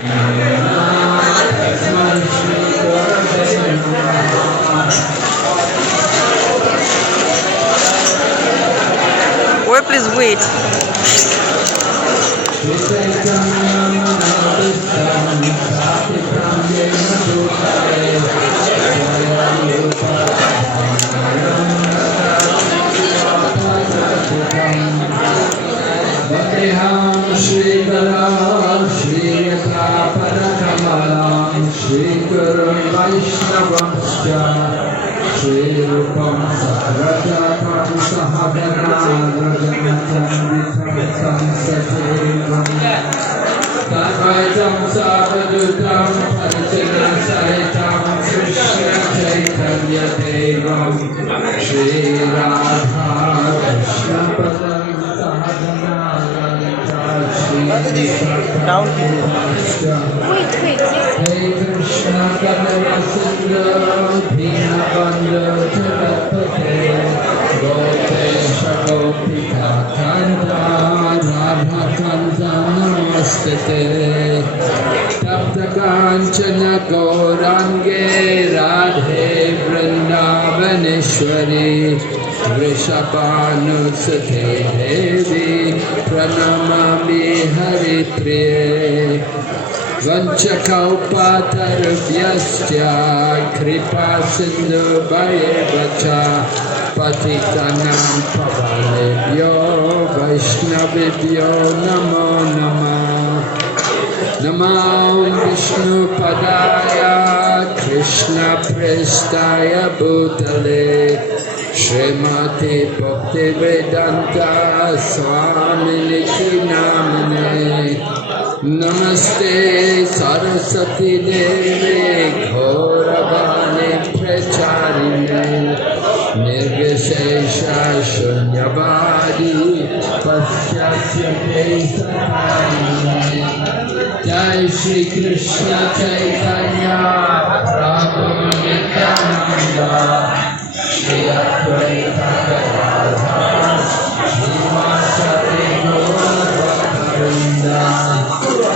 Wait, please wait. Shrirupam Sarajatam Sahagana Tadvaitam Savadutam Paricina Sahitam Krishna Chaitanya Devam Shri Radha Krishna Padam Sahagana Down. Hey Krishna Kanavasindra Dhinabandha Jagapate Gopesha Gopika Kanta Radha Kanta Namaste Tapta Kanchana Gaurange Radhe Vrindavaneshwari Vrishabhanusate Devi Pranamami Haripriye Vanchakaupatarvyasya Kripa Sindhu Bhayevacha Patitanam Pavanebhyo Vaishnavibhyo Namo Namah Namo Vishnu Padaya Krishna Prestaya Bhutale Srimati Bhaktivedanta Swaminiti Namane Namaste Saraswati Devi Gauravani Pracharine Nirvishesha Shunyavadi Pasyasya Desatarine Jai Shri Krishna Chaitanya Prabhu Nityananda Shri Advaita Gadadhara Srimati Gaura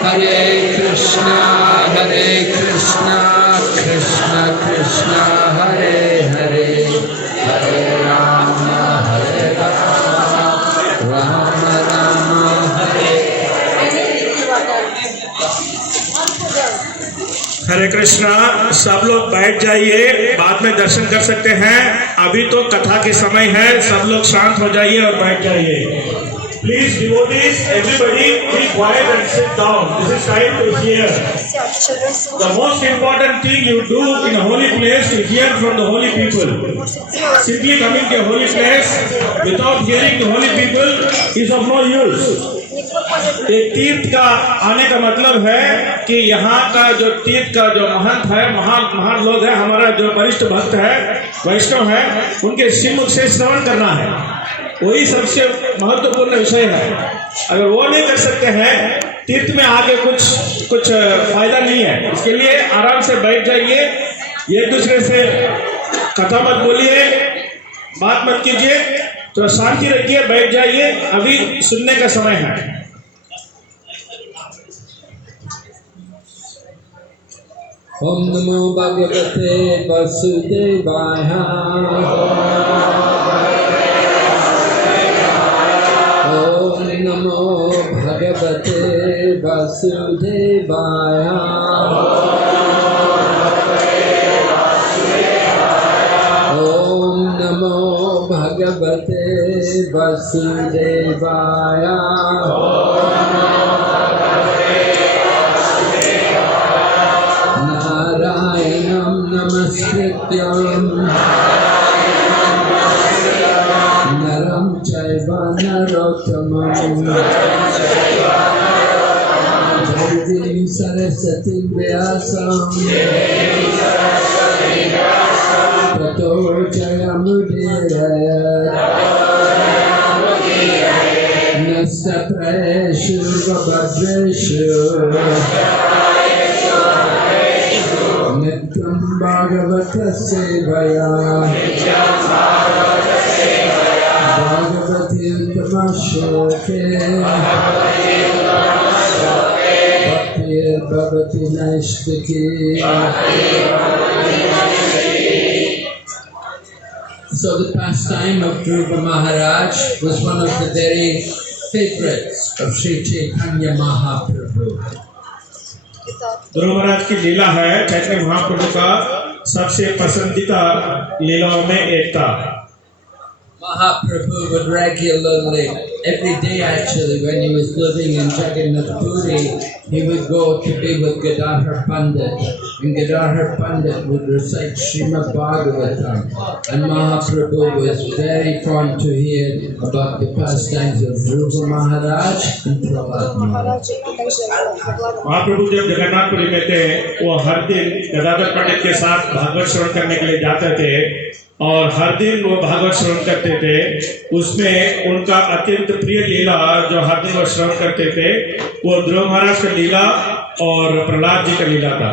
Hare Krishna, Krishna Krishna, Hare Hare, Hare Rama, Rama Rama, हरे कृष्णा। सब लोग बैठ जाइए, बाद में दर्शन कर सकते हैं। अभी तो कथा के समय है, सब लोग शांत हो जाइए और बैठ जाइए। Please, devotees, everybody, be quiet and sit down. This is time to hear. The most important thing you do in a holy place is hear from the holy people. Simply coming to a holy place without hearing the holy people is of no use. एक तीर्थ का आने का मतलब है कि यहाँ का जो तीर्थ का जो महंत है, महान लोग हैं, हमारा जो वरिष्ठ भक्त है, वैष्णव है, उनके श्रीमुख से श्रवण करना है। वही सबसे महत्वपूर्ण विषय है। अगर वो नहीं कर सकते हैं, तीर्थ में आके कुछ फायदा नहीं है। इसके लिए आराम से बैठ जाइए, एक दूसरे से कथा मत बोलिए, बात मत कीजिए, तो शांति रखिए, बैठ जाइए। अभी सुनने का समय है। Om Namo Bhagavate Vasudevaya Om Namo Bhagavate Vasudevaya Om Namo Bhagavate Vasudevaya Narayanam Namaskrityam Naram Chaiva Narottamam Jaidim Saraswati Vyasam Tato Jayamudire Nasta Preshu Vabhadreshu Nityam Bhagavata Sevaya Bhagavati Uttamashoke Bhakti bhavati naishtaki. So the pastime of Dhruva Maharaj was one of the very favorites of Sri Chaitanya Mahaprabhu. ध्रुव महाराज की लीला है चैतन्य महाप्रभु का सबसे पसंदीदा लीलाओं में एक था। Mahaprabhu would regularly, every day actually, when he was living in Jagannath Puri, he would go to be with Gadadhar Pandit, and Gadadhar Pandit would recite Srimad Bhagavatam, and Mahaprabhu was very fond to hear about the pastimes of Dhruva Maharaj and Prahlad Maharaj. महाप्रभु जब जगन्नाथपुरी में थे वो हर दिन गदाधर पंडित के साथ भागवत श्रवण करने के लिए जाते थे और हर दिन वो भागवत श्रवण करते थे। उसमें उनका अत्यंत प्रिय लीला जो हर दिन वो श्रवण करते थे वो ध्रुव महाराज का लीला और प्रहलाद जी का लीला था।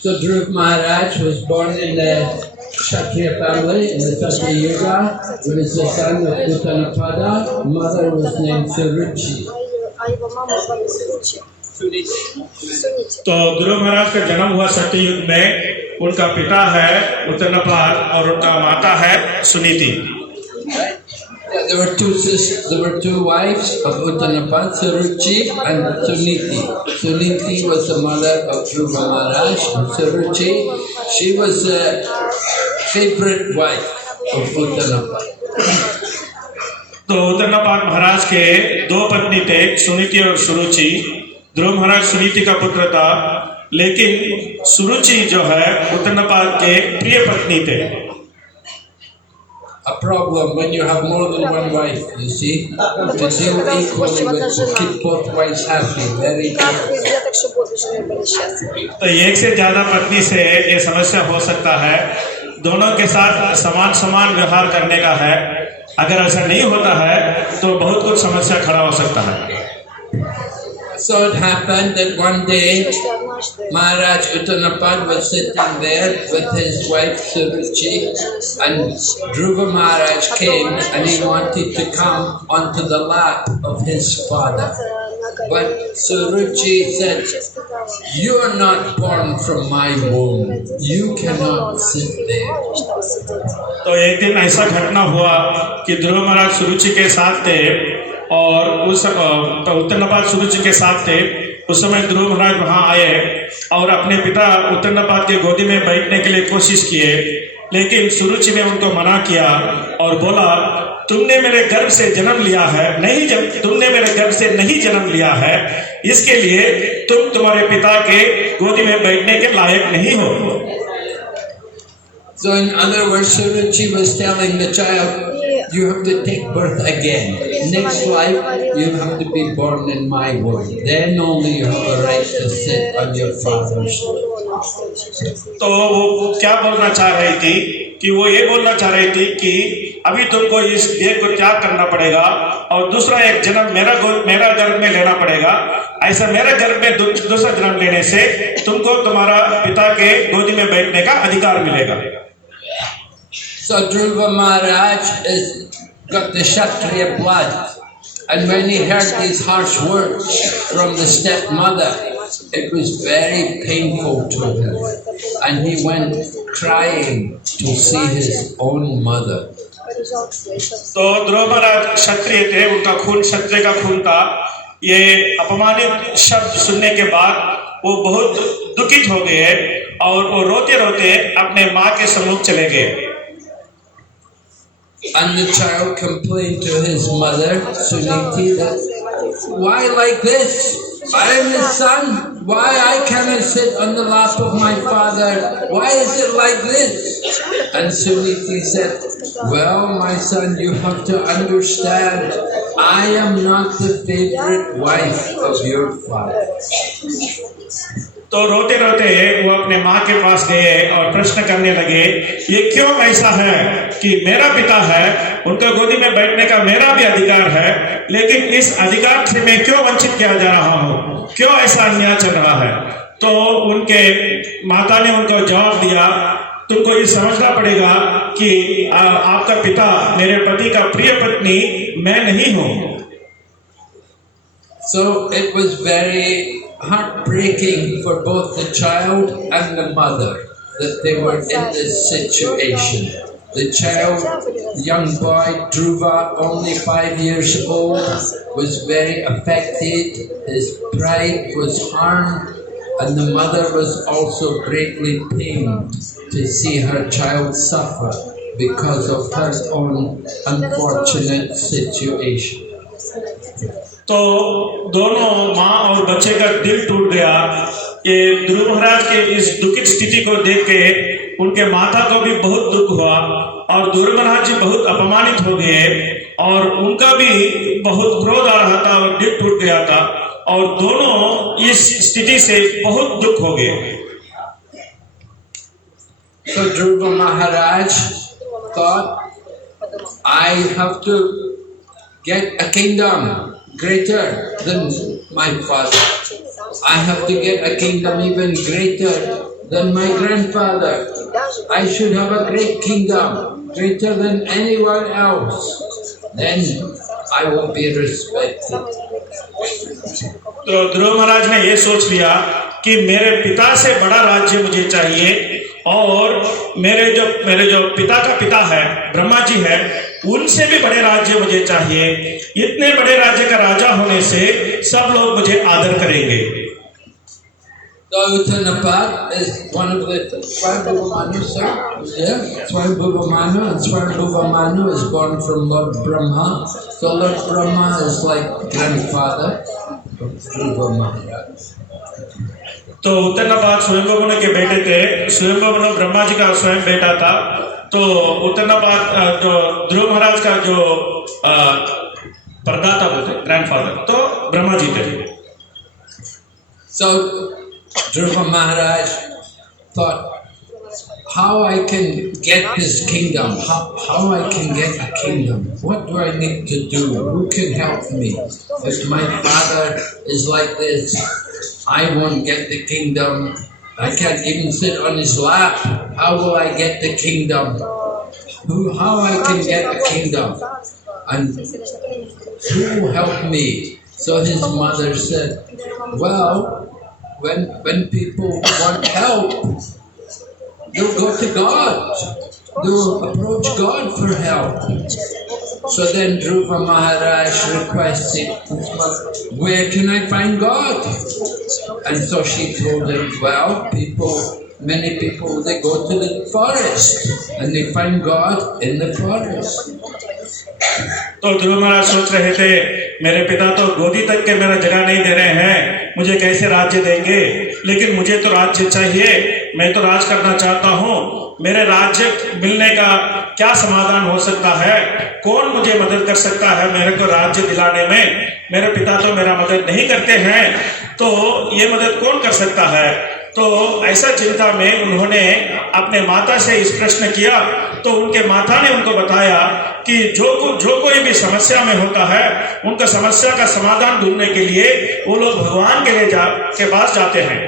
So Dhruv Maharaj was born in the Kshatriya family in the Satya Yuga. He was the son of Uttanapada. Mother was named Suruchi. तो ध्रुव महाराज का जन्म हुआ सत्ययुग में। उनका पिता है उत्तनपाद और उनका माता है Suniti. There were two wives of Uttanapad, Suruchi and Suniti. Suniti was the mother of Dhruva Maharaj, and Suruchi, she was the favorite wife of Uttanapad. तो उत्तनपाद महाराज के दो पत्नी थे, सुनीति और सुरुचि। ध्रुव महाराज सुनीति का पुत्र था, लेकिन सुरुचि जो है उत्तनपाद के प्रिय पत्नी थे। A problem when you have more than one wife, you see, to deal equally with, to keep both wives happy, very difficult. तो एक से ज्यादा पत्नी से ये समस्या हो सकता है। दोनों के साथ समान समान व्यवहार करने का है। अगर ऐसा नहीं होता है तो बहुत कुछ समस्या खड़ा हो सकता है। So it happened that one day Maharaj Uttanapad was sitting there with his wife Suruchi, and Dhruva Maharaj came and he wanted to come onto the lap of his father. But Suruchi said, "You are not born from my womb. You cannot sit there." तो एक दिन ऐसा घटना हुआ कि ध्रुव महाराज सुरुचि के साथ थे और उस तो उत्तनपाद सुरुचि के साथ थे। उस समय ध्रुव महाराज वहाँ आए और अपने पिता उत्तनपाद के गोदी में बैठने के लिए कोशिश किए, लेकिन सुरुचि ने उनको मना किया और बोला, तुमने मेरे गर्भ से जन्म लिया है, तुमने मेरे गर्भ से नहीं जन्म लिया है, इसके लिए तुम तुम्हारे पिता के गोदी में बैठने के लायक नहीं हो। So in other words, Suruchi was telling the child, you have to take birth again. Next life, you have to be born in my womb. Then only you have a right to sit on your father's lap. तो वो क्या बोलना चाह रही थी कि वो ये बोलना चाह रही थी कि अभी तुमको इस देह को त्याग करना पड़ेगा और दूसरा एक जन्म मेरा गर्भ में लेना पड़ेगा। ऐसा मेरे गर्भ में दूसरा जन्म लेने से तुमको तुम्हारा पिता के गोदी में बैठने का अधिकार मिलेगा। So Dhruva Maharaj got the Kshatriya blood, and when he heard these harsh words from the stepmother, it was very painful to him, and he went crying to see his own mother. तो ध्रुव महाराज क्षत्रिय थे, उनका खून क्षत्रिय का खून था। ये अपमानित शब्द सुनने के बाद वो बहुत दुखित हो गए और वो रोते रोते अपने माँ के सम्मुख चले गए। And the child complained to his mother, Suniti, that why like this? I am his son. Why I cannot sit on the lap of my father? Why is it like this? And Suniti said, well, my son, you have to understand, I am not the favorite wife of your father. तो रोते रोते वो अपने माँ के पास गए और प्रश्न करने लगे, ये क्यों ऐसा है कि मेरा पिता है, उनका गोदी में बैठने का मेरा भी अधिकार है, लेकिन इस अधिकार से मैं क्यों वंचित किया जा रहा हूँ, क्यों ऐसा अन्याय चल रहा है। तो उनके माता ने उनको जवाब दिया, तुमको ये समझना पड़ेगा कि आपका पिता मेरे पति का प्रिय पत्नी मैं नहीं हूँ। So it was very heartbreaking for both the child and the mother that they were in this situation. The child, young boy, Dhruva, only 5 years old, was very affected. His pride was harmed, and the mother was also greatly pained to see her child suffer because of her own unfortunate situation. तो दोनों माँ और बच्चे का दिल टूट गया। ये ध्रुव महाराज के इस दुखित स्थिति को देख के उनके माता को भी बहुत दुख हुआ और ध्रुव महाराज जी बहुत अपमानित हो गए और उनका भी बहुत क्रोध आ रहा था और दिल टूट गया था और दोनों इस स्थिति से बहुत दुख हो गए। So Dhruva Maharaj thought, I have to get a kingdom greater than my father. I have to get a kingdom even greater than my grandfather. I should have a great kingdom, greater than anyone else. Then I will be respected. तो ध्रुव महाराज ने ये सोच लिया कि मेरे पिता से बड़ा राज्य मुझे चाहिए और मेरे जो पिता का पिता है ब्रह्मा जी है उनसे भी बड़े राज्य मुझे चाहिए। इतने बड़े राज्य का राजा होने से सब लोग मुझे आदर करेंगे। So Uttanapad is one of the Swayambhuva Manu, sir. Yeah, Swayambhuva Manu, and Swayambhuva Manu is born from Lord Brahma. So Lord Brahma is like grandfather of Dhruva Maharaj. तो उत्तरनापाद स्वयंभू मनु के बेटे थे। स्वयंभू मनु ब्रह्मा जी का स्वयं बेटा था। तो उत्तरनापाद जो ध्रुव महाराज का जो परदाता बोलते ग्रैंडफादर तो ब्रह्मा जी थे। So Dhruva Maharaj thought, how I can get this kingdom, how I can get a kingdom, what do I need to do, who can help me? If my father is like this, I won't get the kingdom, I can't even sit on his lap, how will I get the kingdom? How I can get a kingdom? And who will help me? So his mother said, well, when people want help, they'll go to God. They'll approach God for help. So then Dhruva Maharaj requested his mother, where can I find God? And so she told him, well, many people, they go to the forest and they find God in the forest. तो ध्रुव महाराज सोच रहे थे मेरे पिता तो गोदी तक के मेरा जगह नहीं दे रहे हैं, मुझे कैसे राज्य देंगे, लेकिन मुझे तो राज्य चाहिए, मैं तो राज करना चाहता हूँ, मेरे राज्य मिलने का क्या समाधान हो सकता है, कौन मुझे मदद कर सकता है मेरे को राज्य दिलाने में, मेरे पिता तो मेरा मदद नहीं करते हैं, तो ये मदद कौन कर सकता है। तो ऐसा चिंता में उन्होंने अपने माता से इस प्रश्न किया तो उनके माता ने उनको बताया कि जो कोई भी समस्या में होता है उनका समस्या का समाधान ढूंढने के लिए वो लोग भगवान के पास जाते हैं।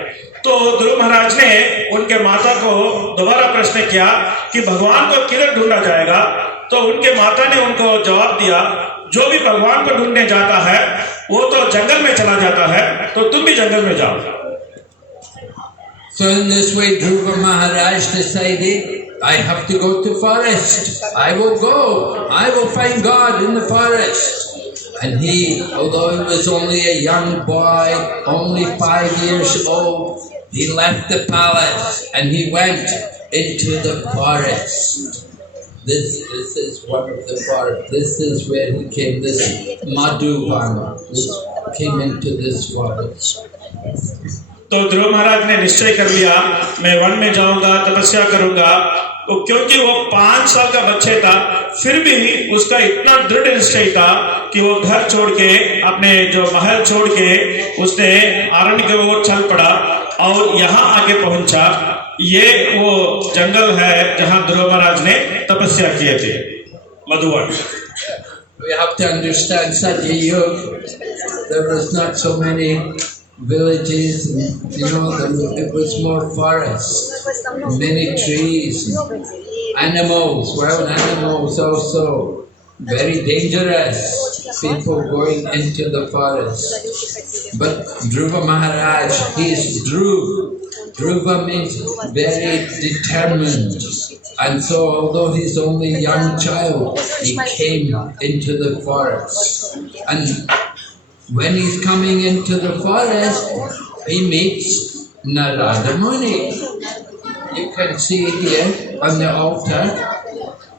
तो ध्रुव महाराज ने उनके माता को दोबारा प्रश्न किया कि भगवान को किधर ढूंढा जाएगा, तो उनके माता ने उनको जवाब दिया जो भी भगवान को ढूंढने जाता है वो तो जंगल में चला जाता है, तो तुम भी जंगल में जाओ। So in this way Dhruva Maharaj decided, I have to go to forest. I will go. I will find God in the forest. And he, although he was only a young boy, only 5 years old, he left the palace and he went into the forest. This is one of the forests. This is where he came, this Madhuvan. This came into this forest. तो ध्रुव महाराज ने निश्चय कर लिया मैं वन में जाऊंगा, तपस्या करूंगा। तो क्योंकि वो 5 साल का बच्चे था फिर भी उसका इतना दृढ़ निश्चय था कि वो घर छोड़ के अपने जो महल छोड़ के उसने अरण्य के ओर चल पड़ा और यहाँ आके पहुंचा। ये वो जंगल है जहाँ ध्रुव महाराज ने तपस्या किए थे, मधुवन। We have to understand Satya Yuga, there was not so many villages, and, it was more forests, many trees, animals, wild animals also. very dangerous, people going into the forest. But Dhruva Maharaj, he is Dhruv. Dhruva means very determined. And so although he's only a young child, he came into the forest. And when he's coming into the forest, he meets Narada Muni. You can see here on the altar,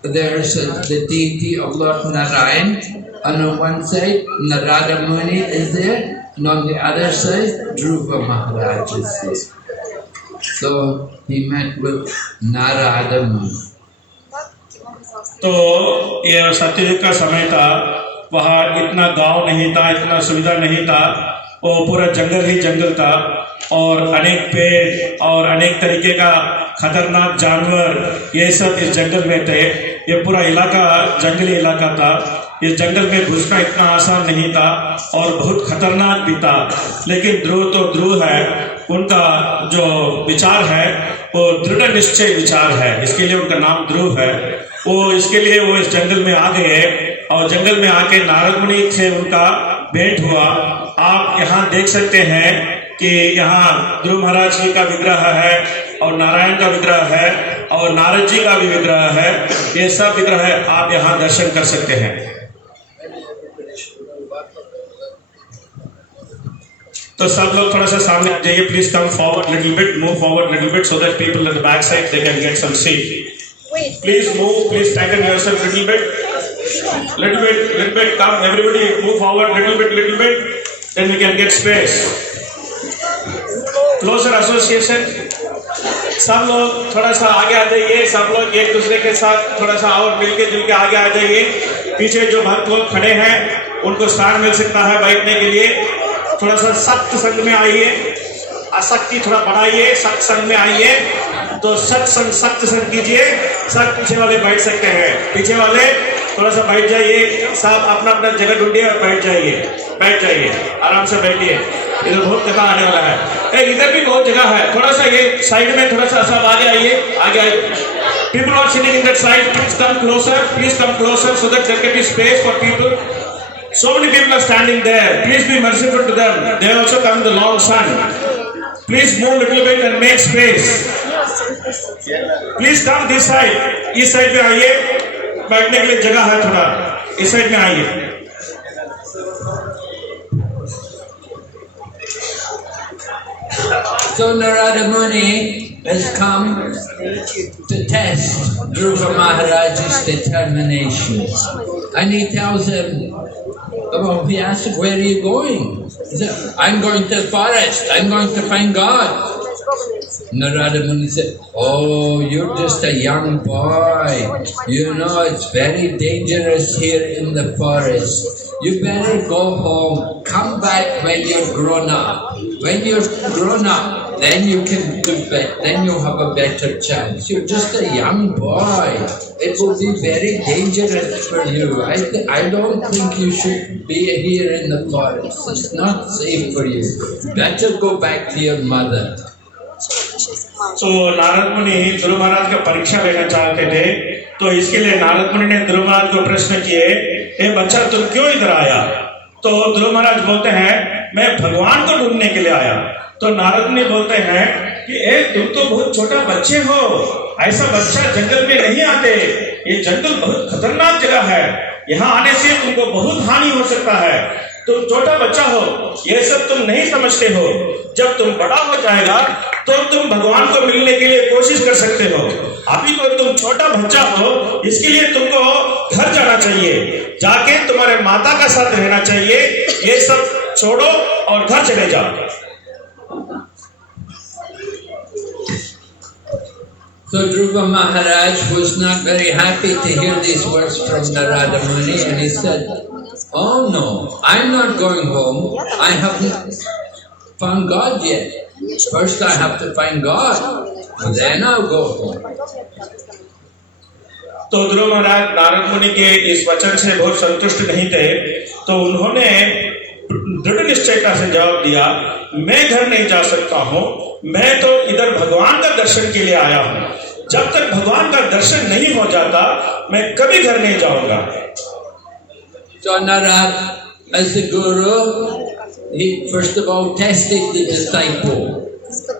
there's the deity of Lord Narayan, and on one side Narada Muni is there, and on the other side Dhruva Maharaj is there. So he met with Narada Muni. तो ये सत्ययुग का समय था, वहाँ इतना गांव नहीं था, इतना सुविधा नहीं था, वो पूरा जंगल ही जंगल था और अनेक पेड़ और अनेक तरीके का खतरनाक जानवर ये सब इस जंगल में थे। ये पूरा इलाका जंगली इलाका था। इस जंगल में घुसना इतना आसान नहीं था और बहुत खतरनाक भी था। लेकिन ध्रुव तो ध्रुव है, उनका जो विचार है वो दृढ़ निश्चय विचार है, इसके लिए उनका नाम ध्रुव है। वो इसके लिए वो इस जंगल में आ गए और जंगल में आके नारद मुनि से उनका भेंट हुआ। आप यहाँ देख सकते हैं कि यहाँ ध्रुव महाराज जी का विग्रह है और नारायण का विग्रह है और नारद जी का भी विग्रह है। ये सब विग्रह आप यहाँ दर्शन कर सकते हैं। तो सब लोग थोड़ा सा सामने आ जाइए, please come forward little bit, move forward little bit so that people at the back side they can get some seat. Please move, please straighten yourself little bit, come everybody move forward little bit, then we can get space. Closer association, सब लोग थोड़ा सा आगे आ जाइए, सब लोग एक दूसरे के साथ थोड़ा सा और मिलके जुलके आगे आ जाइए। पीछे जो भक्त लोग खड़े हैं उनको स्थान मिल सकता है बैठने के लिए। थोड़ा सा सत्य संग में आइए, आसक्ति थोड़ा बढ़ाइए, सत्संग में आइए। तो सत्संग सत्य संग कीजिए। सब पीछे वाले बैठ सकते हैं, पीछे वाले थोड़ा सा बैठ जाइए, सब अपना अपना जगह ढूंढिए और बैठ जाइए, आराम से बैठिए। इधर बहुत जगह आने वाला है, इधर भी बहुत जगह है, थोड़ा सा ये साइड में थोड़ा सा सब आगे आइए। People are sitting in that side, please come closer so that there can be space for people. So many people are standing there, please be merciful to them, they also come in the long sun. Please move little bit and make space. Please come this side, इस साइड में आइए, बैठने के लिए जगह है, थोड़ा इस साइड में आइए। So Narada Muni has come to test Dhruva Maharaj's determination, and he tells him, well, he asks him, where are you going? He said, I'm going to the forest, I'm going to find God. Narada Muni said, oh, you're just a young boy. You know, it's very dangerous here in the forest. You better go home. Come back when you're grown up. When you're grown up, then you can do better. Then you'll have a better chance. You're just a young boy. It will be very dangerous for you. I don't think you should be here in the forest. It's not safe for you. Better go back to your mother. तो नारद मुनि ध्रुव महाराज का परीक्षा लेना चाहते थे, तो इसके लिए नारद मुनि ने ध्रुव महाराज को प्रश्न किए, ए बच्चा तुम क्यों इधर आया? तो ध्रुव महाराज बोलते हैं, मैं भगवान को ढूंढने के लिए आया। तो नारद मुनि बोलते हैं कि तुम तो बहुत छोटा बच्चे हो, ऐसा बच्चा जंगल में नहीं आते, ये जंगल बहुत खतरनाक जगह है, यहाँ आने से तुमको बहुत हानि हो सकता है, तुम छोटा बच्चा हो, ये सब तुम नहीं समझते हो। जब तुम बड़ा हो जाएगा तो तुम भगवान को मिलने के लिए कोशिश कर सकते हो। अभी तो तुम छोटा बच्चा हो, इसके लिए तुमको घर जाना चाहिए, जाके तुम्हारे माता का साथ रहना चाहिए, ये सब छोड़ो और घर चले जाओ। So Dhruva Maharaj was not very happy to hear these words from Narada Muni, and he said, oh no, I'm not going home. I haven't found God yet. First I have to find God, and then I'll go home. तो ध्रुव महाराज नारद मुनि के इस वचन से बहुत संतुष्ट नहीं थे, तो उन्होंने दृढ़ निश्चयता से जवाब दिया, मैं घर नहीं जा सकता हूँ, मैं तो इधर भगवान का दर्शन के लिए आया हूँ। जब तक भगवान का दर्शन नहीं हो जाता, मैं कभी घर नहीं जाऊंगा। So Narad, as the guru, he first of all tested the disciple.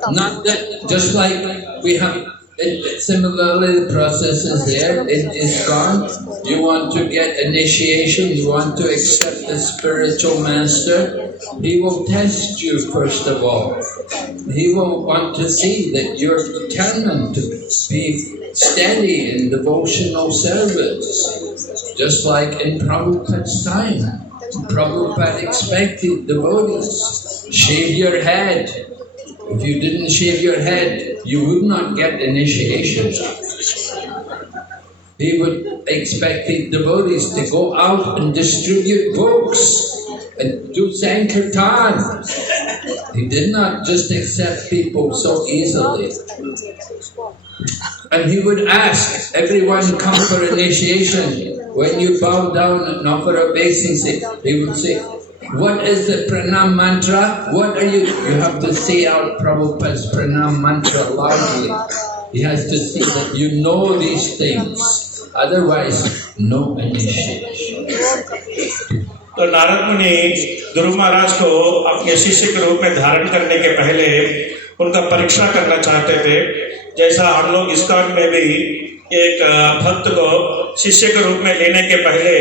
Not that, just like we have, similarly the process is there, it is gone. You want to get initiation, you want to accept the spiritual master, he will test you first of all. He will want to see that you're determined to be steady in devotional service. Just like in Prabhupada's time, Prabhupada expected devotees, shave your head. If you didn't shave your head, you would not get initiation. He would expect the devotees to go out and distribute books and do Sankirtan. He did not just accept people so easily. And he would ask everyone come for initiation. When you bow down and offer obeisance, he would say, what is the pranam mantra? What are you? You have to say out Prabhupada's pranam mantra loudly. He has to see that you know these things. Otherwise, no initiation. तो नारद मुनि ध्रुव महाराज को अपने शिष्य के रूप में धारण करने के पहले उनका परीक्षा करना चाहते थे। जैसा हम लोग इस्कॉन में भी एक भक्त को शिष्य के रूप में लेने के पहले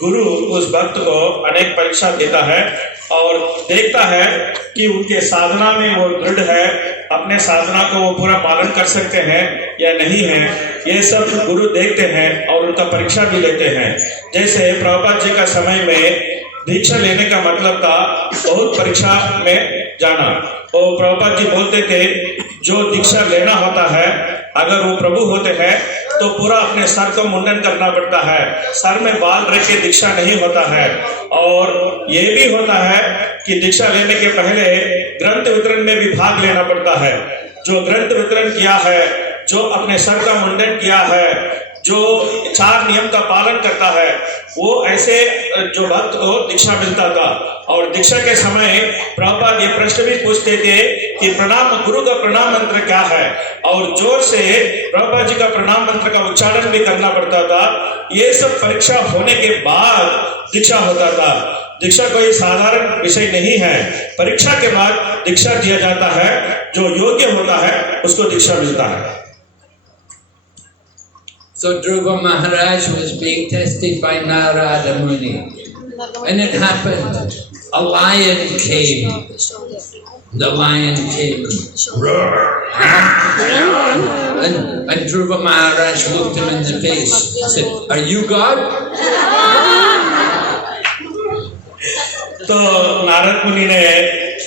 गुरु उस भक्त को अनेक परीक्षा देता है और देखता है कि उनके साधना में वो दृढ़ है, अपने साधना को वो पूरा पालन कर सकते हैं या नहीं है, ये सब गुरु देखते हैं और उनका परीक्षा भी लेते हैं। जैसे प्रभुपाद जी का समय में दीक्षा लेने का मतलब था बहुत परीक्षा में जाना। और प्रभुपाद जी बोलते थे जो दीक्षा लेना होता है, अगर वो प्रभु होते हैं तो पूरा अपने सर को मुंडन करना पड़ता है, सर में बाल रख के दीक्षा नहीं होता है। और ये भी होता है कि दीक्षा लेने के पहले ग्रंथ वितरण में भी भाग लेना पड़ता है। जो ग्रंथ वितरण किया है, जो अपने सर का मुंडन किया है, जो 4 नियम का पालन करता है, वो ऐसे जो भक्त को दीक्षा मिलता था। और दीक्षा के समय प्रभुपाद ये प्रश्न भी पूछते थे कि प्रणाम, गुरु का प्रणाम मंत्र क्या है, और जोर से प्रभुपाद जी का प्रणाम मंत्र का उच्चारण भी करना पड़ता था। ये सब परीक्षा होने के बाद दीक्षा होता था। दीक्षा कोई साधारण विषय नहीं है, परीक्षा के बाद दीक्षा दिया जाता है। जो योग्य होता है उसको दीक्षा मिलता है। So Dhruva Maharaj was being tested by Narada Muni, and it happened. A lion came. The lion came. And Dhruva Maharaj looked him in the face and said, "Are you God?" तो नारद मुनि ने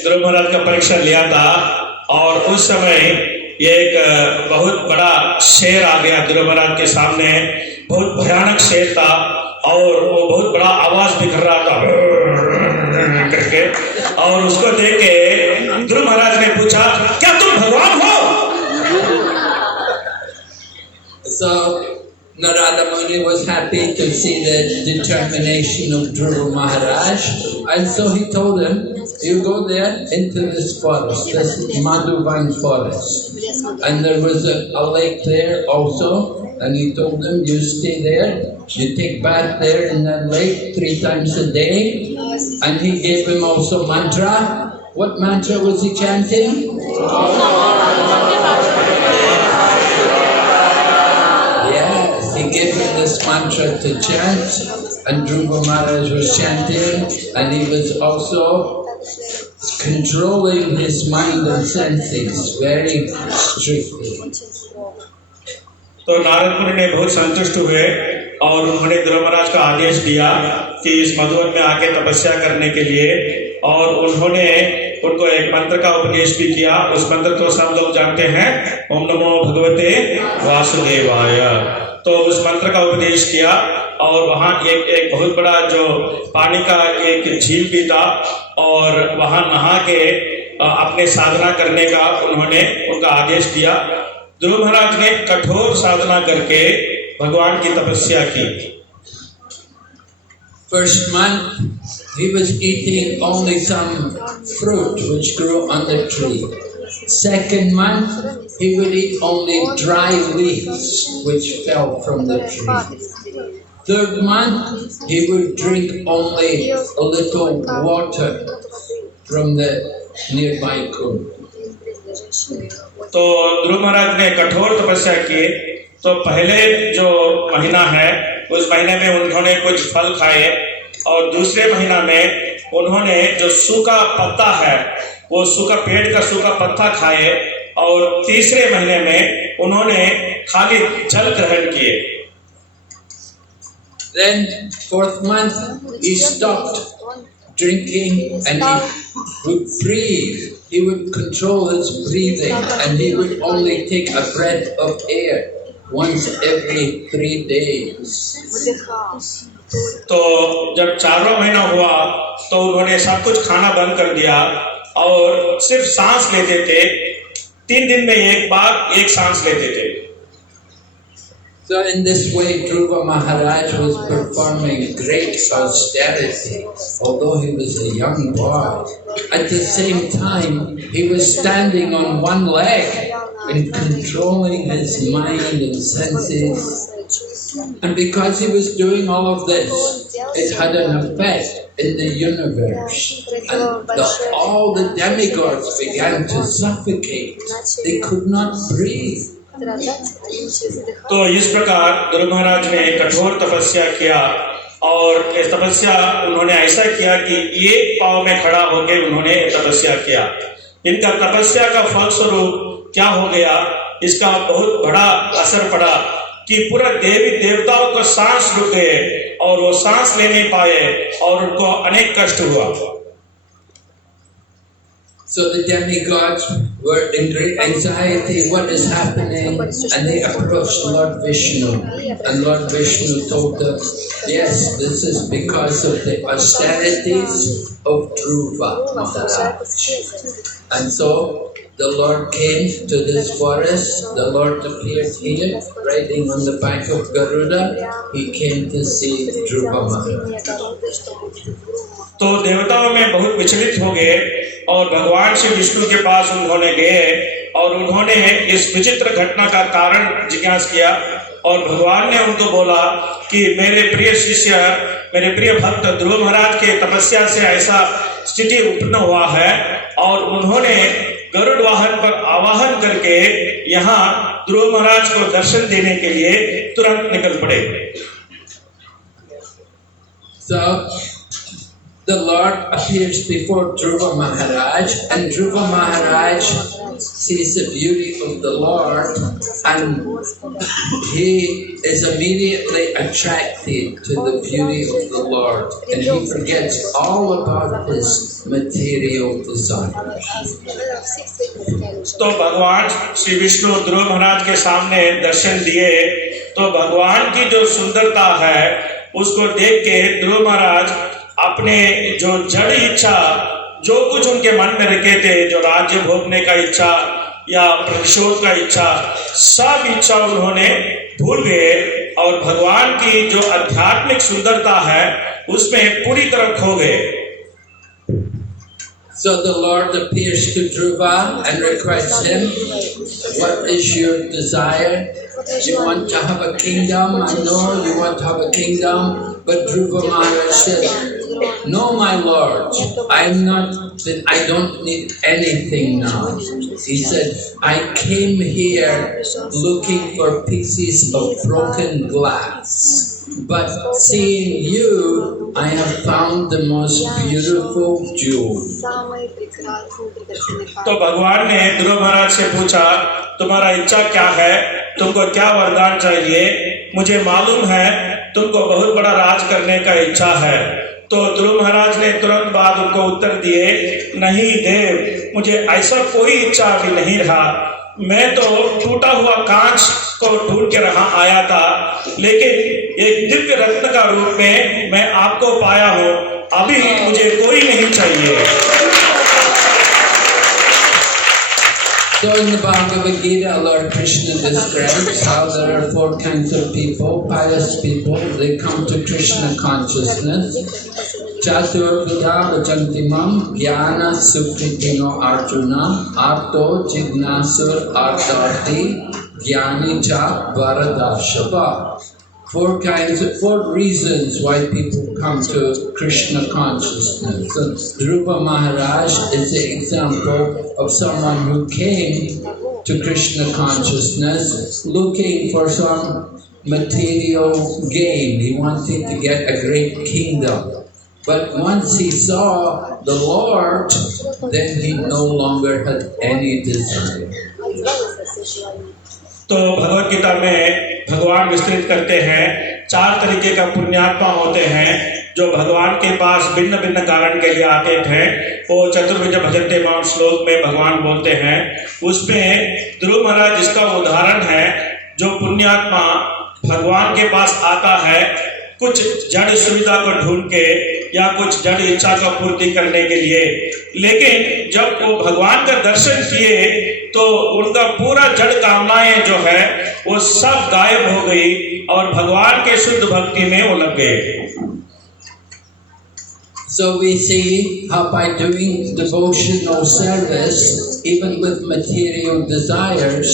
ध्रुव महाराज का परीक्षा लिया था और उस समय एक बहुत बड़ा शेर आ गया ध्रुव महाराज के सामने। बहुत भयानक शेर था और वो बहुत बड़ा आवाज भी कर रहा था करके। और उसको देख के ध्रुव महाराज ने पूछा, क्या तुम भगवान हो? So Narada Muni was happy to see the determination of Dhruva Maharaj, and so he told him, you go there into this forest, this Madhuvine forest, and there was a lake there also, and he told him, you stay there, you take bath there in that lake 3 times a day, and he gave him also mantra. What mantra was he chanting? He gave him this mantra to chant, and Dhruva Maharaj was chanting, and he was also controlling his mind and senses very strictly. तो नारद मुनि ने बहुत संतुष्ट हुए और उन्होंने ध्रुव महाराज का आदेश दिया कि इस मधुवन में आके तपस्या करने के लिए, और उन्होंने उनको एक मंत्र का उपदेश भी किया। उस मंत्र को सब लोग जानते हैं, ओम नमो भगवते वासुदेवाय। तो उस मंत्र का उपदेश किया और वहाँ एक बहुत बड़ा जो पानी का एक झील भी था, और वहाँ नहा के अपने साधना करने का उन्होंने उनका आदेश दिया। ध्रुव महाराज ने कठोर साधना करके भगवान की तपस्या की। First month he was eating only some fruit which grew on the tree. Second month he would eat only dry leaves which fell from the tree. Third month, he would drink only a little water from the nearby kund. तो ध्रुव महाराज ने कठोर तपस्या की। तो पहले जो महीना है उस महीने में उन्होंने कुछ फल खाए और दूसरे महीना में उन्होंने जो सूखा पत्ता है वो सूखा पेड़ का सूखा पत्ता खाए और तीसरे महीने में उन्होंने खाली जल ग्रहण किए। Then fourth month he stopped drinking and he would breathe. He would control his breathing and he would only take a breath of air once every 3 days. तो जब 4वां महीना हुआ तो उन्होंने सब कुछ खाना बंद कर दिया और सिर्फ सांस लेते थे। 3 दिन में एक बार एक सांस लेते थे। So in this way Dhruva Maharaj was performing great austerity, although he was a young boy. At the same time he was standing on one leg and controlling his mind and senses. And because he was doing all of this, it had an effect in the universe. And all the demigods began to suffocate. They could not breathe. तो इस प्रकार ध्रुव महाराज ने कठोर तपस्या किया और इस तपस्या उन्होंने ऐसा किया कि एक पांव में खड़ा होकर उन्होंने तपस्या किया। इनका तपस्या का फलस्वरूप क्या हो गया, इसका बहुत बड़ा असर पड़ा कि पूरा देवी देवताओं को सांस रुक गए और वो सांस ले नहीं पाए और उनको अनेक कष्ट हुआ। So the demigods were in great anxiety, what is happening? And they approached Lord Vishnu. And Lord Vishnu told them, yes, this is because of the austerities of Dhruva Maharaj. And so the Lord came to this forest, the Lord appeared here, riding on the back of Garuda. He came to see Dhruva Maharaj. तो देवताओं में बहुत विचलित हो गए और भगवान श्री विष्णु के पास उन्होंने गए और उन्होंने इस विचित्र घटना का कारण जिज्ञासा किया और भगवान ने उनको बोला कि मेरे प्रिय शिष्य, मेरे प्रिय भक्त ध्रुव महाराज के तपस्या से ऐसा स्थिति उत्पन्न हुआ है और उन्होंने गरुड़ वाहन पर आवाहन करके यहाँ ध्रुव महाराज को दर्शन देने के लिए तुरंत निकल पड़े। The Lord appears before Dhruva Maharaj, and Dhruva Maharaj sees the beauty of the Lord, and he is immediately attracted to the beauty of the Lord, and he forgets all about his material desires. तो भगवान श्री विष्णु ध्रुव महाराज के सामने दर्शन दिए तो भगवान की जो सुंदरता है उसको देख के ध्रुव महाराज अपने जो जड़ इच्छा, जो कुछ उनके मन में रखे थे, जो राज्य भोगने का इच्छा या प्रतिशोध का इच्छा, सब इच्छा उन्होंने भूल गए और भगवान की जो आध्यात्मिक सुंदरता है उसमें पूरी तरह खो गए। So the Lord appears to Dhruva and requests him, what is your desire? You want to have a kingdom? I know you want to have a kingdom. But Dhruva Maharaj said, no, my Lord, I don't need anything now. He said, I came here looking for pieces of broken glass. But seeing you, I have found the most beautiful jewel. तो भगवान ने ध्रुव महाराज से पूछा, तुम्हारा इच्छा क्या है, तुमको क्या वरदान चाहिए? मुझे मालूम है तुमको बहुत बड़ा राज करने का इच्छा है। तो ध्रुव महाराज ने तुरंत बाद उनको उत्तर दिए, नहीं देव, मुझे ऐसा कोई इच्छा अभी नहीं रहा। मैं तो टूटा हुआ कांच को ढूंढ के रहा आया था, लेकिन एक दिव्य रत्न का रूप में मैं आपको पाया हूँ। अभी मुझे कोई नहीं चाहिए। So in the Bhagavad Gita, Lord Krishna describes how there are 4 kinds of people, pious people. They come to Krishna consciousness. Chaturvida vajantimam jnana sukritino arjuna arto jignasur ardati jnani cha varadashava. four reasons why people come to Krishna consciousness. So Dhruva Maharaj is the example of someone who came to Krishna consciousness looking for some material gain. He wanted to get a great kingdom. But once he saw the Lord, then he no longer had any desire. तो भगवत गीता में भगवान विस्तृत करते हैं 4 तरीके का पुण्यात्मा होते हैं जो भगवान के पास भिन्न भिन्न कारण के लिए आते थे। वो चतुर्भुज भजन्ते माम श्लोक में भगवान बोलते हैं। उसमें ध्रुव महाराज जिसका उदाहरण है, जो पुण्यात्मा भगवान के पास आता है कुछ जड़ सुविधा को ढूंढ के या कुछ जड़ इच्छा का पूर्ति करने के लिए, लेकिन जब वो भगवान का दर्शन किए तो उनका पूरा जड़ कामनाएं जो है वो सब गायब हो गई और भगवान के शुद्ध भक्ति में वो लग गए। So we see how by doing devotional service, even with material desires,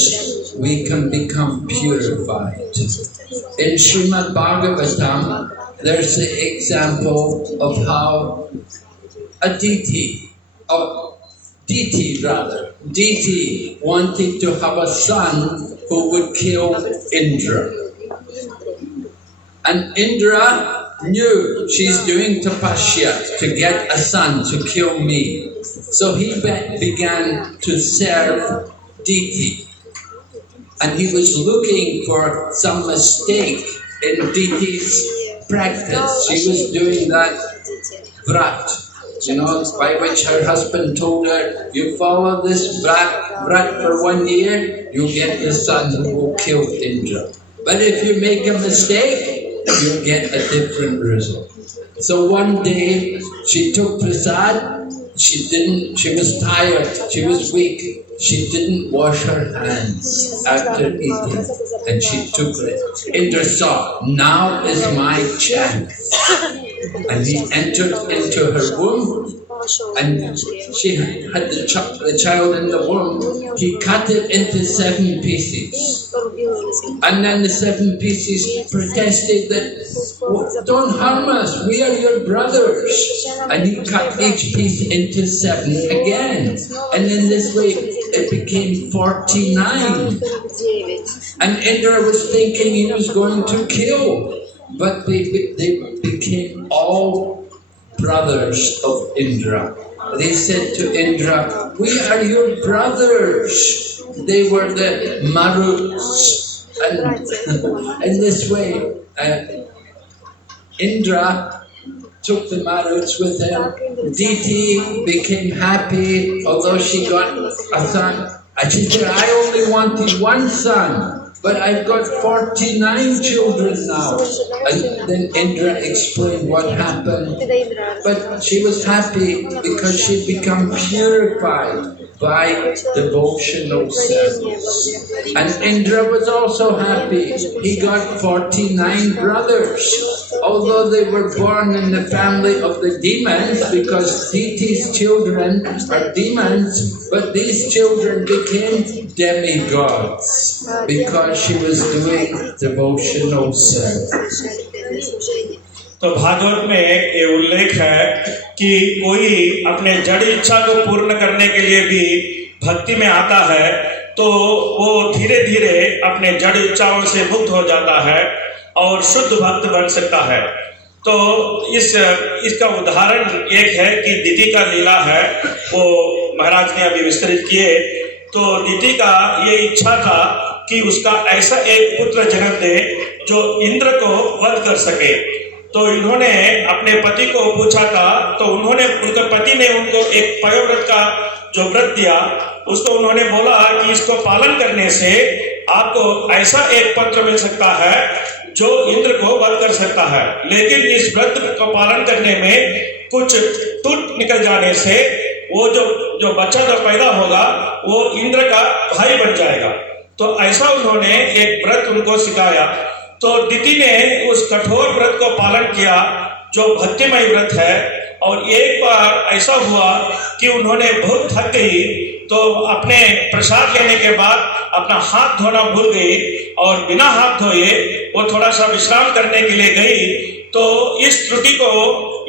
we can become purified. In Srimad Bhagavatam, there's the example of how a deity wanted to have a son who would kill Indra. And Indra knew she's doing tapasya to get a son to kill me. So he began to serve deity. And he was looking for some mistake in Diti's practice. She was doing that vrat, by which her husband told her, you follow this vrat for 1 year, you'll get the son who will kill Indra. But if you make a mistake, you'll get a different result. So one day she took prasad. She was tired, she was weak. She didn't wash her hands after eating, and she took it. Indra saw, now is my chance. And he entered into her womb, and she had the child in the womb. He cut it into 7 pieces. And then the 7 pieces protested that, don't harm us, we are your brothers. And he cut each piece into 7 again. And in this way, it became 49. And Indra was thinking he was going to kill, but they became all brothers of Indra. They said to Indra, we are your brothers. They were the Maruts. And in this way, Indra took the Maruts with him. Diti became happy, although she got a son. And she said, I only wanted 1 son, but I've got 49 children now. And then Indra explained what happened. But she was happy because she'd become purified by devotional service. And Indra was also happy. He got 49 brothers. Although they were born in the family of the demons, because Diti's children are demons, but these children became demigods because she was doing devotional service. तो भागवत में ये उल्लेख है कि कोई अपने जड़ इच्छा को पूर्ण करने के लिए भी भक्ति में आता है तो वो धीरे धीरे अपने जड़ इच्छाओं से मुक्त हो जाता है और शुद्ध भक्त बन सकता है। तो इसका उदाहरण एक है कि दिति का लीला है, वो महाराज ने अभी विस्तृत किए। तो दिति का ये इच्छा था कि उसका ऐसा एक पुत्र जन्म दे जो इंद्र को वध कर सके। तो इन्होंने अपने पति को पूछा था, तो उनके पति ने उनको एक पयोव्रत का जो व्रत दिया, उसको उन्होंने बोला कि इसको पालन करने से आपको ऐसा एक पुत्र मिल सकता है जो इंद्र को वध कर सकता है। लेकिन इस व्रत को पालन करने में कुछ त्रुटि निकल जाने से वो जो बच्चा जो पैदा होगा वो इंद्र का भाई बन जाएगा। तो ऐसा उन्होंने एक व्रत उनको सिखाया। तो दिति ने उस कठोर व्रत को पालन किया जो भक्तिमय व्रत है, और एक बार ऐसा हुआ कि उन्होंने बहुत थक गई, तो अपने प्रसाद लेने के बाद अपना हाथ धोना भूल गई और बिना हाथ धोए वो थोड़ा सा विश्राम करने के लिए गई। तो इस त्रुटि को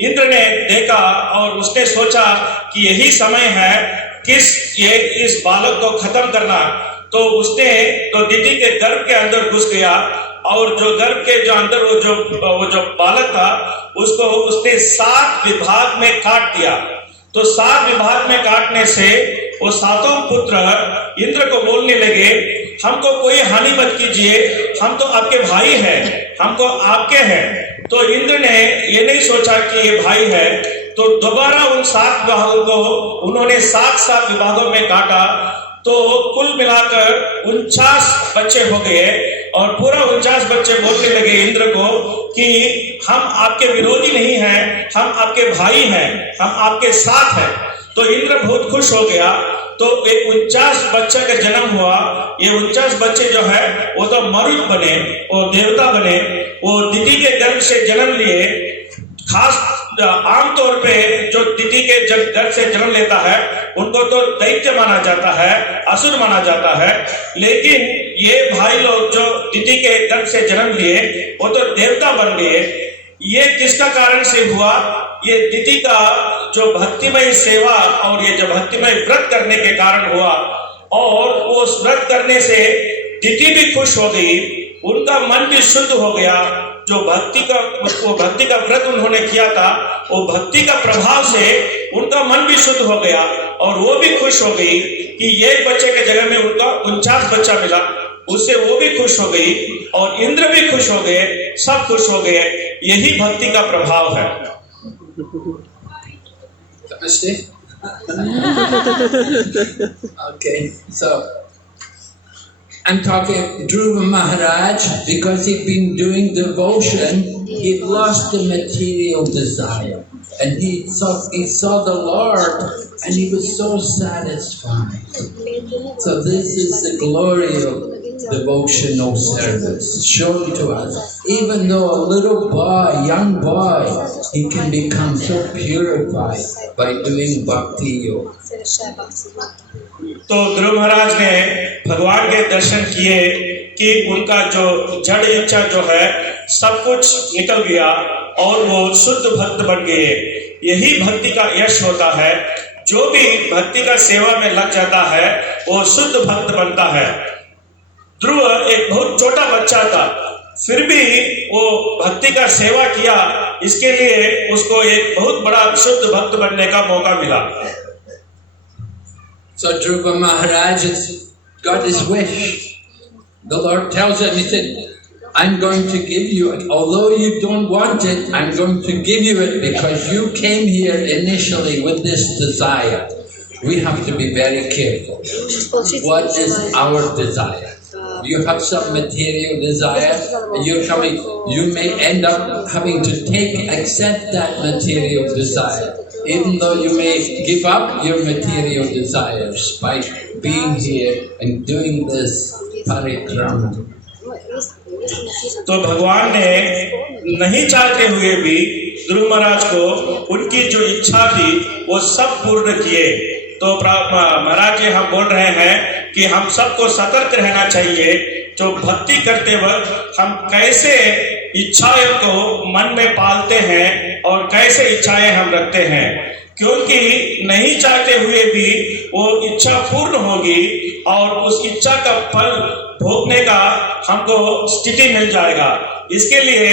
इंद्र ने देखा और उसने सोचा कि यही समय है इस बालक को खत्म करना। तो उसने तो दीदी के गर्भ के अंदर घुस गया और जो गर्भ के जो अंदर वो जो बालक था उसको उसने 7 विभाग में काट दिया। तो 7 विभाग में काटने से वो 7 पुत्र इंद्र को बोलने लगे, हमको कोई हानि मत कीजिए, हम तो आपके भाई हैं, हमको आपके हैं। तो इंद्र ने ये नहीं सोचा कि ये भाई है, तो दोबारा उन 7 विभागों को उन्होंने 7 विभागों में काटा। तो कुल मिलाकर 49 बच्चे हो गए और पूरा 49 बच्चे बोलने लगे इंद्र को कि हम आपके विरोधी नहीं हैं, हम आपके भाई हैं, हम आपके साथ हैं। तो इंद्र बहुत खुश हो गया। तो एक 49 बच्चे का जन्म हुआ। ये 49 बच्चे जो है वो तो मरुत बने, वो देवता बने, वो दिति के गर्भ से जन्म लिए। खास आमतौर पे जो दिति के गर्भ से जन्म लेता है उनको तो दैत्य माना जाता है, असुर माना जाता है, लेकिन ये भाई लोग जो दिति के गर्भ से जन्म लिए वो तो देवता बन गए। ये किसका कारण से हुआ? ये दिति का जो भक्तिमय सेवा और ये जो भक्तिमय व्रत करने के कारण हुआ। और वो व्रत करने से दिति भी खुश हो गई, उनका मन भी शुद्ध हो गया। जो भक्ति का व्रत उन्होंने किया था, वो भक्ति का प्रभाव से उनका मन भी शुद्ध हो गया और वो भी खुश हो गई कि एक बच्चे के जगह में उनका 49 बच्चा मिला। उससे वो भी खुश हो गई और इंद्र भी खुश हो गए, सब खुश हो गए। यही भक्ति का प्रभाव है। Okay, so I'm talking Dhruva Maharaj, because he'd been doing devotion, he lost the material desire, and he saw the Lord, and he was so satisfied. So this is the glory of devotional service shown to us. Even though a little boy, young boy, he can become so purified by doing bhakti yoga. तो ध्रुव महाराज ने भगवान के दर्शन किए कि उनका जो जड़ इच्छा जो है सब कुछ निकल गया और वो शुद्ध भक्त बन गए। यही भक्ति का यश होता है। जो भी भक्ति का सेवा में लग जाता है वो शुद्ध भक्त बनता है। ध्रुव एक बहुत छोटा बच्चा था, फिर भी वो भक्ति का सेवा किया, इसके लिए उसको एक बहुत बड़ा शुद्ध भक्त बनने का मौका मिला। So Dhruva Maharaj got his wish. The Lord tells him, he said, I'm going to give you it. Although you don't want it, I'm going to give you it because you came here initially with this desire. We have to be very careful. What is our desire? You have some material desire, and you're coming, you may end up having to accept that material desire. Even though you may give up your material desires by being here and doing this parikrama. तो भगवान ने नहीं चाहते हुए भी ध्रुव महाराज को उनकी जो इच्छा थी वो सब पूर्ण किए। तो महाराज जी हम बोल रहे हैं कि हम सबको सतर्क रहना चाहिए। जो भक्ति करते वक्त हम कैसे इच्छाओं को मन में पालते हैं और कैसे इच्छाएं हम रखते हैं, क्योंकि नहीं चाहते हुए भी वो इच्छा पूर्ण होगी और उस इच्छा का फल भोगने का हमको स्थिति मिल जाएगा। इसके लिए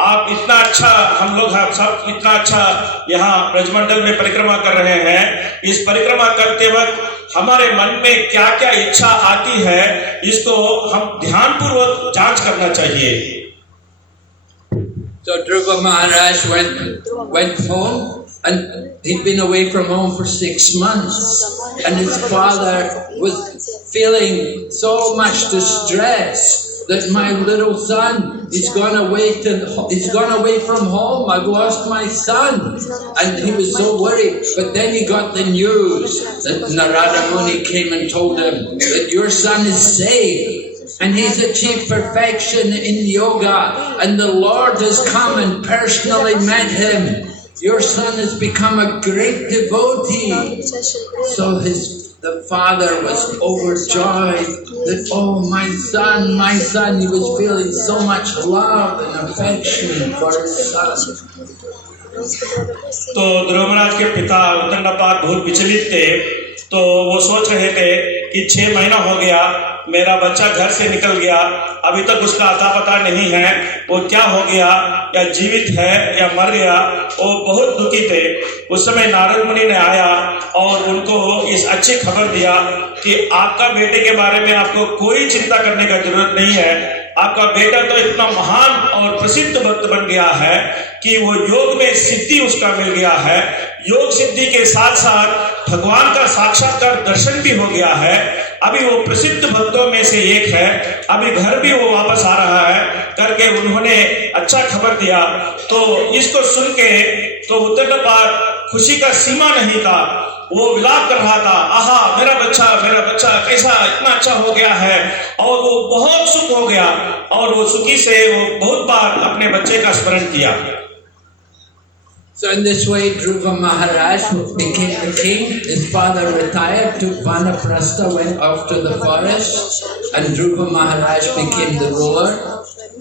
आप इतना अच्छा, हम लोग सब इतना अच्छा यहाँ ब्रजमंडल में परिक्रमा कर रहे हैं। इस परिक्रमा करते वक्त हमारे मन में क्या क्या इच्छा आती है इसको हम ध्यानपूर्वक जांच करना चाहिए। So Dhruva Maharaj went home, and he'd been away from home for 6 months, and his father was feeling so much distress that my little son is gone away from home. I've lost my son, and he was so worried. But then he got the news that Narada Muni came and told him that your son is saved. And he's achieved perfection in yoga, and the Lord has come and personally met him. your son has become a great devotee. So the father was overjoyed that, oh, my son, my son. He was feeling so much love and affection for his son. तो ध्रुव महाराज के पिता उत्तंडपाद बहुत विचलित थे। तो वो सोच रहे थे कि 6 महीना हो गया, मेरा बच्चा घर से निकल गया, अभी तक उसका अता पता नहीं है, वो क्या हो गया, या जीवित है या मर गया। वो बहुत दुखी थे। उस समय नारद मुनि ने आया और उनको इस अच्छी खबर दिया कि आपका बेटे के बारे में आपको कोई चिंता करने का जरूरत नहीं है। आपका बेटा तो इतना महान और प्रसिद्ध भक्त बन गया है कि वो योग में सिद्धि उसका मिल गया है। योग सिद्धि के साथ साथ भगवान का साक्षात्कार दर्शन भी हो गया है। अभी वो प्रसिद्ध भक्तों में से एक है। अभी घर भी वो वापस आ रहा है करके उन्होंने अच्छा खबर दिया। तो इसको सुन के तो उत्तंडपाद खुशी का सीमा नहीं था। वो विलाप कर रहा था, आहा मेरा बच्चा कैसा इतना अच्छा हो गया है। और वो बहुत सुख हो गया और वो सुखी से वो बहुत बार अपने बच्चे का स्मरण किया। So in this way, Dhruva Maharaj became the king. His father retired, took Vanaprastha, went off to the forest, and Dhruva Maharaj became the ruler.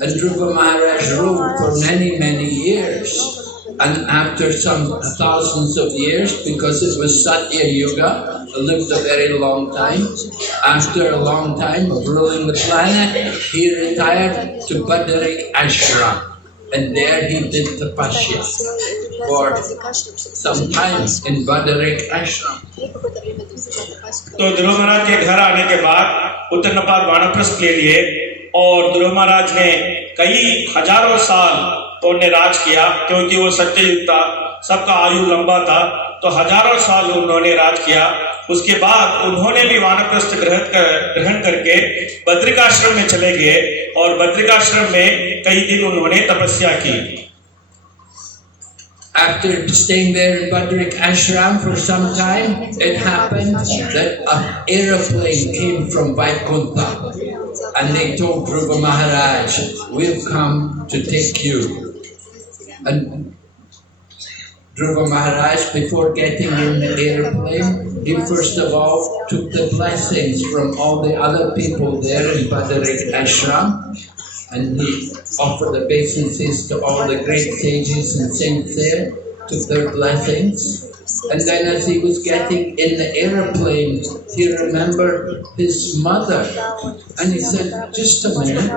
And Dhruva Maharaj ruled for many, many years. And after some thousands of years, because it was Satya Yuga, lived a very long time. After a long time of ruling the planet, he retired to Badarik Ashram. And there he did tapasya for some time in Badarik Ashram. तो ध्रुव महाराज के घर आने के बाद उत्तंडपाद वानप्रस्थ ले लिए और ध्रुव महाराज ने कई हजारों साल उन्होंने राज किया, क्योंकि वो सत्ययुग था, सबका आयु लंबा था। तो हजारों साल उन्होंने राज किया। उसके बाद उन्होंने भी वानप्रस्थ ग्रहण करके बद्रिकाश्रम में चले गए और बद्रिकाश्रम में कई दिन उन्होंने तपस्या की। After staying there in Badrik Ashram for some time, it happened that an aeroplane came from Vaikuntha and they told Dhruva Maharaj, we've come to take you. And Dhruva Maharaj, before getting in the airplane, he first of all took the blessings from all the other people there in Badarik Ashram, and he offered obeisances to all the great sages and saints there, took their blessings. And then as he was getting in the airplane, he remembered his mother. And he said, just a minute,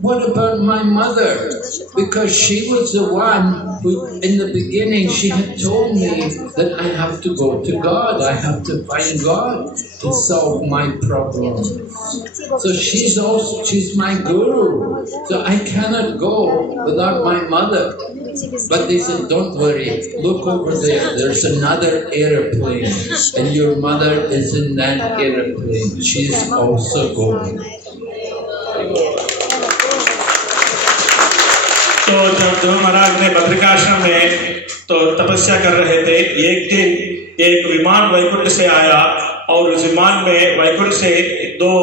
what about my mother? Because she was the one who, in the beginning, she had told me that I have to go to God, I have to find God to solve my problems. So she's my guru. So I cannot go without my mother. But they said, don't worry, look over there, there's another airplane, and your mother is in that airplane. She's also going. तो जब ध्रुव महाराज ने बद्रिकाश्रम में तो तपस्या कर रहे थे, एक दिन एक विमान वैकुंठ से आया और उस विमान में वैकुंठ से 2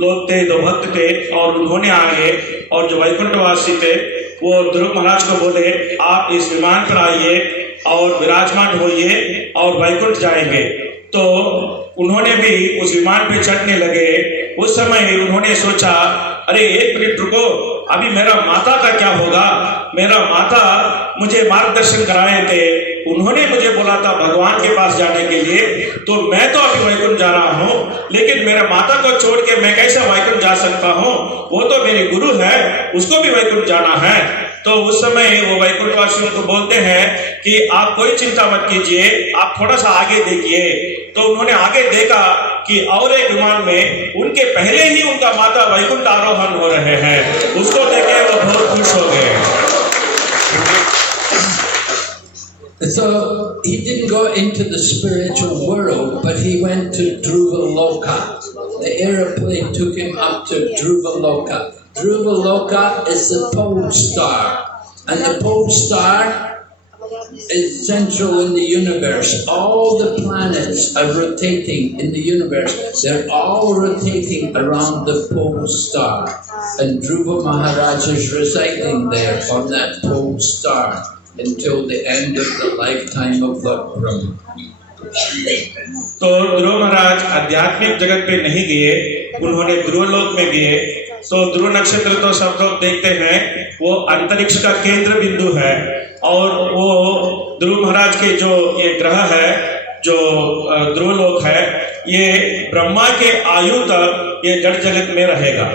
लोग थे, 2 भक्त थे और उन्होंने आगे और जो वैकुंठवासी थे वो ध्रुव महाराज को बोले, आप इस विमान पर आइए और विराजमान होइए और वैकुंठ जाएंगे। तो उन्होंने भी उस विमान पे चढ़ने लगे। उस समय उन्होंने सोचा, अरे एक मिनट रुको, अभी मेरा माता का क्या होगा। मेरा माता मुझे मार्गदर्शन कराए थे, उन्होंने मुझे बोला था भगवान के पास जाने के लिए, तो मैं तो अभी वैकुंठ जा रहा हूँ, लेकिन मेरा माता को छोड़ के मैं कैसे वैकुंठ जा सकता हूँ। वो तो मेरी गुरु है, उसको भी वैकुंठ जाना है। तो उस समय वो वैकुंठवासियों को बोलते हैं कि आप कोई चिंता मत कीजिए, आप थोड़ा सा आगे देखिए। तो उन्होंने आगे देखा कि और एक विमान में उनके पहले ही उनका माता वैकुंठ आरोहण हो रहे हैं। उसको देखे वो बहुत खुश हो गए। So he didn't go into the spiritual world, but he went to Dhruva Loka. The aeroplane took him up to Dhruva Loka. Dhruva Loka is the pole star, and the pole star is central in the universe. All the planets are rotating in the universe. They're all rotating around the pole star. And Dhruva Maharaj is residing there on that pole star. until the end of the lifetime of Lord Brahma. तो ध्रुव महाराज आध्यात्मिक जगत पे नहीं गए, उन्होंने ध्रुव लोक में गए। तो ध्रुव नक्षत्र तो सब लोग देखते हैं, वो अंतरिक्ष का केंद्र बिंदु है, और वो ध्रुव महाराज के जो ये ग्रह है, जो ध्रुव लोक है, ये ब्रह्मा के आयु तक ये जड़ जगत में रहेगा।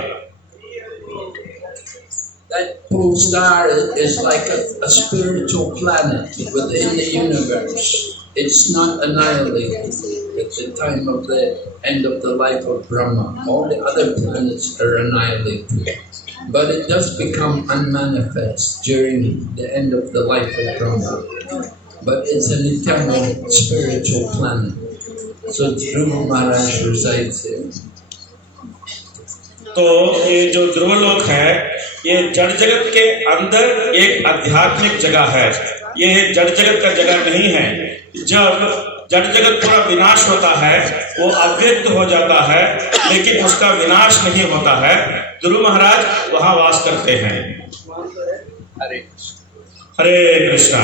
That pole star is like a spiritual planet within the universe. It's not annihilated at the time of the end of the life of Brahma. All the other planets are annihilated. But it does become unmanifest during the end of the life of Brahma. But it's an eternal spiritual planet. So Dhruva Maharaj resides there. तो ये जो ध्रुव लोक है, ये जड़ जगत के अंदर एक आध्यात्मिक जगह है। ये जड़ जगत का जगह नहीं है। जब जड़ जगत पूरा विनाश होता है, वो अव्यक्त हो जाता है, लेकिन उसका विनाश नहीं होता है। ध्रुव महाराज वहाँ वास करते हैं। Hare हरे कृष्णा।